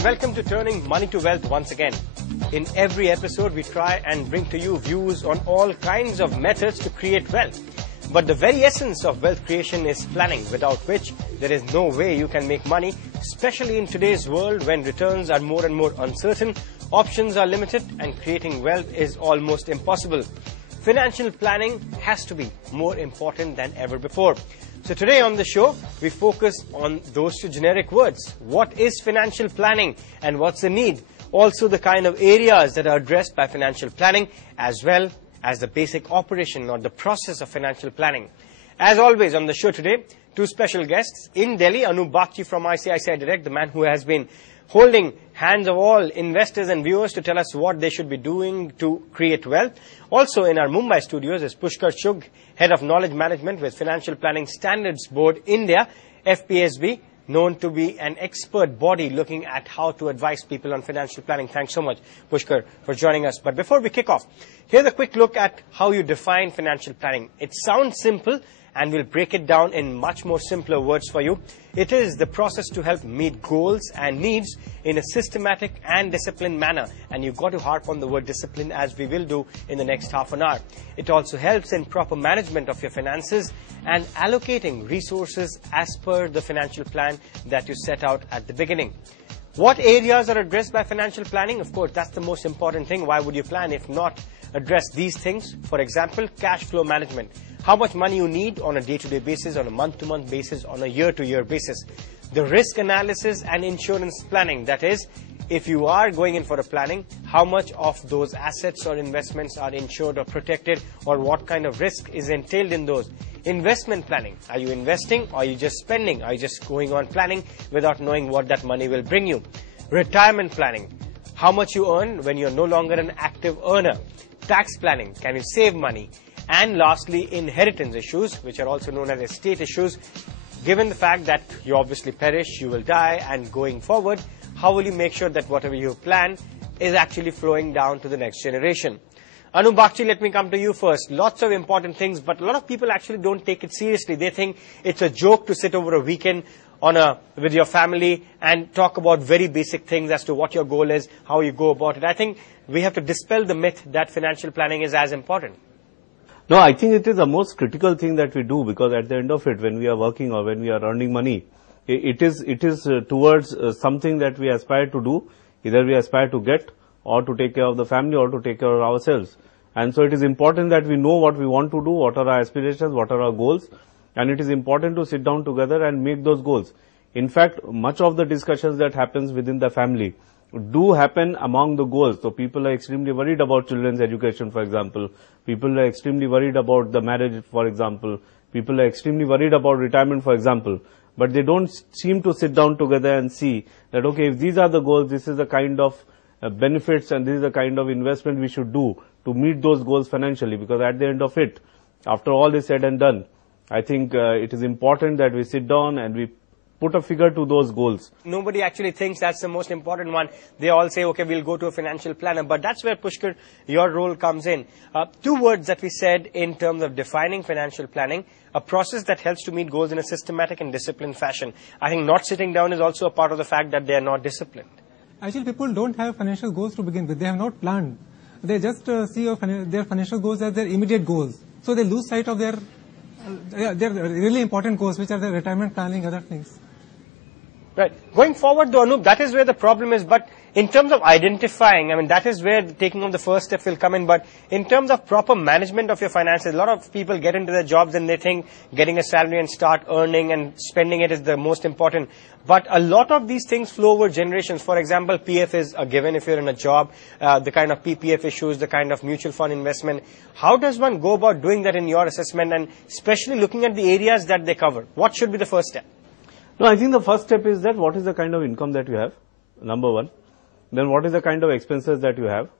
and welcome to Turning Money to Wealth once again. In every episode, we try and bring to you views on all kinds of methods to create wealth. But the very essence of wealth creation is planning, without which there is no way you can make money, especially in today's world when returns are more and more uncertain, options are limited, and creating wealth is almost impossible. Financial planning has to be more important than ever before. So today on the show, we focus on those two generic words. What is financial planning and what's the need? Also the kind of areas that are addressed by financial planning, as well as the basic operation or the process of financial planning. As always on the show today, two special guests. In Delhi, Anup Bagchi from ICICI Direct, the man who has been holding hands of all investors and viewers to tell us what they should be doing to create wealth. Also in our Mumbai studios is Pushkar Chugh, Head of Knowledge Management with Financial Planning Standards Board India, FPSB, known to be an expert body looking at how to advise people on financial planning. Thanks so much, Pushkar, for joining us. But before we kick off, here's a quick look at how you define financial planning. It sounds simple, and we'll break it down in much more simpler words for you. It is the process to help meet goals and needs in a systematic and disciplined manner. And you've got to harp on the word discipline, as we will do in the next half an hour. It also helps in proper management of your finances and allocating resources as per the financial plan that you set out at the beginning. What areas are addressed by financial planning? Of course, that's the most important thing. Why would you plan if not address these things? For example, cash flow management. How much money you need on a day-to-day basis, on a month-to-month basis, on a year-to-year basis. The risk analysis and insurance planning. That is, if you are going in for a planning, how much of those assets or investments are insured or protected, or what kind of risk is entailed in those. Investment planning. Are you investing, or are you just spending? Are you just going on planning without knowing what that money will bring you? Retirement planning. How much you earn when you're no longer an active earner. Tax planning. Can you save money? And lastly, inheritance issues, which are also known as estate issues. Given the fact that you obviously perish, you will die, and going forward, how will you make sure that whatever you plan is actually flowing down to the next generation? Anup Bagchi, let me come to you first. Lots of important things, but a lot of people actually don't take it seriously. They think it's a joke to sit over a weekend with your family and talk about very basic things as to what your goal is, how you go about it. I think we have to dispel the myth that financial planning is as important. No, I think it is the most critical thing that we do, because at the end of it, when we are working or when we are earning money, it is towards something that we aspire to do. Either we aspire to get, or to take care of the family, or to take care of ourselves. And so it is important that we know what we want to do, what are our aspirations, what are our goals, and it is important to sit down together and make those goals. In fact, much of the discussions that happens within the family do happen among the goals. So people are extremely worried about children's education, for example. People are extremely worried about the marriage, for example. People are extremely worried about retirement, for example. But they don't seem to sit down together and see that, okay, if these are the goals, this is the kind of benefits and this is the kind of investment we should do to meet those goals financially. Because at the end of it, after all is said and done, I think it is important that we sit down and we put a figure to those goals. Nobody actually thinks that's the most important one. They all say, okay, we'll go to a financial planner. But that's where, Pushkar, your role comes in. Two words that we said in terms of defining financial planning: a process that helps to meet goals in a systematic and disciplined fashion. I think not sitting down is also a part of the fact that they are not disciplined. Actually, people don't have financial goals to begin with. They have not planned. They just see their financial goals as their immediate goals. So they lose sight of their really important goals, which are their retirement planning, other things. Right. Going forward, though, Anup, that is where the problem is. But in terms of identifying, I mean, that is where taking on the first step will come in. But in terms of proper management of your finances, a lot of people get into their jobs and they think getting a salary and start earning and spending it is the most important. But a lot of these things flow over generations. For example, PF is a given if you're in a job, the kind of PPF issues, the kind of mutual fund investment. How does one go about doing that in your assessment, and especially looking at the areas that they cover? What should be the first step? No, I think the first step is that what is the kind of income that you have, number one. Then what is the kind of expenses that you have.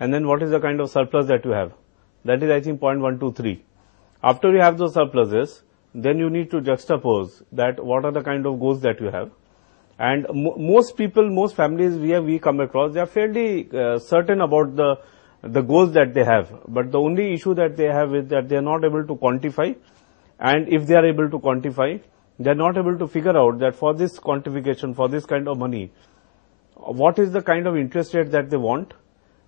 And then what is the kind of surplus that you have. That is, I think, point 1, 2, 3. After you have those surpluses, then you need to juxtapose that what are the kind of goals that you have. And most people, most families we come across, they are fairly certain about the goals that they have. But the only issue that they have is that they are not able to quantify. And if they are able to quantify, they are not able to figure out that for this quantification, for this kind of money, what is the kind of interest rate that they want,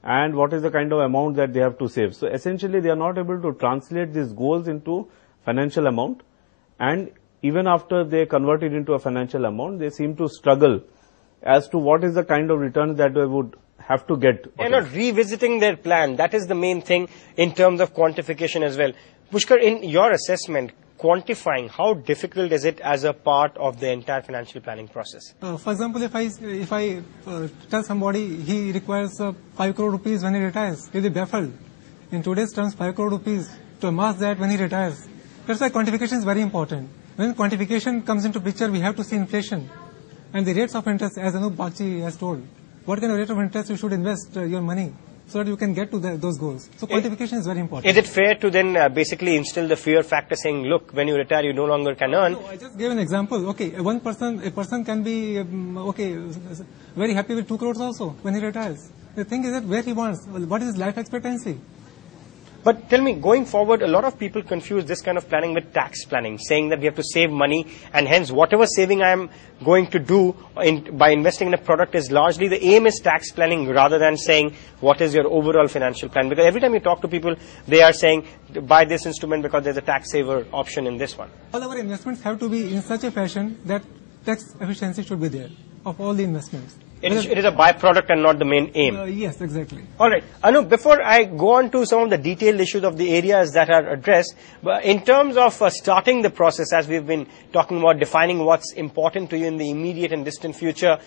and what is the kind of amount that they have to save. So essentially, they are not able to translate these goals into financial amount, and even after they convert it into a financial amount, they seem to struggle as to what is the kind of return that they would have to get. They're not revisiting their plan. That is the main thing in terms of quantification as well. Pushkar, in your assessment, quantifying, how difficult is it as a part of the entire financial planning process? For example, if I tell somebody he requires 5 crore rupees when he retires, he'll be baffled. In today's terms, 5 crore rupees to amass that when he retires. That's why quantification is very important. When quantification comes into picture, we have to see inflation and the rates of interest, as Anup Bagchi has told. What kind of rate of interest you should invest your money so that you can get to those goals. So quantification is very important. Is it fair to then basically instill the fear factor, saying, look, when you retire, you no longer can earn? No, I just gave an example. Okay, a person can be very happy with 2 crores also when he retires. The thing is that where he wants, what is his life expectancy? But tell me, going forward, a lot of people confuse this kind of planning with tax planning, saying that we have to save money, and hence whatever saving I am going to do by investing in a product is largely, the aim is tax planning rather than saying what is your overall financial plan. Because every time you talk to people, they are saying buy this instrument because there's a tax saver option in this one. All our investments have to be in such a fashion that tax efficiency should be there of all the investments. It is a byproduct and not the main aim. Yes, exactly. All right. Anu, before I go on to some of the detailed issues of the areas that are addressed, but in terms of starting the process, as we've been talking about defining what's important to you in the immediate and distant future,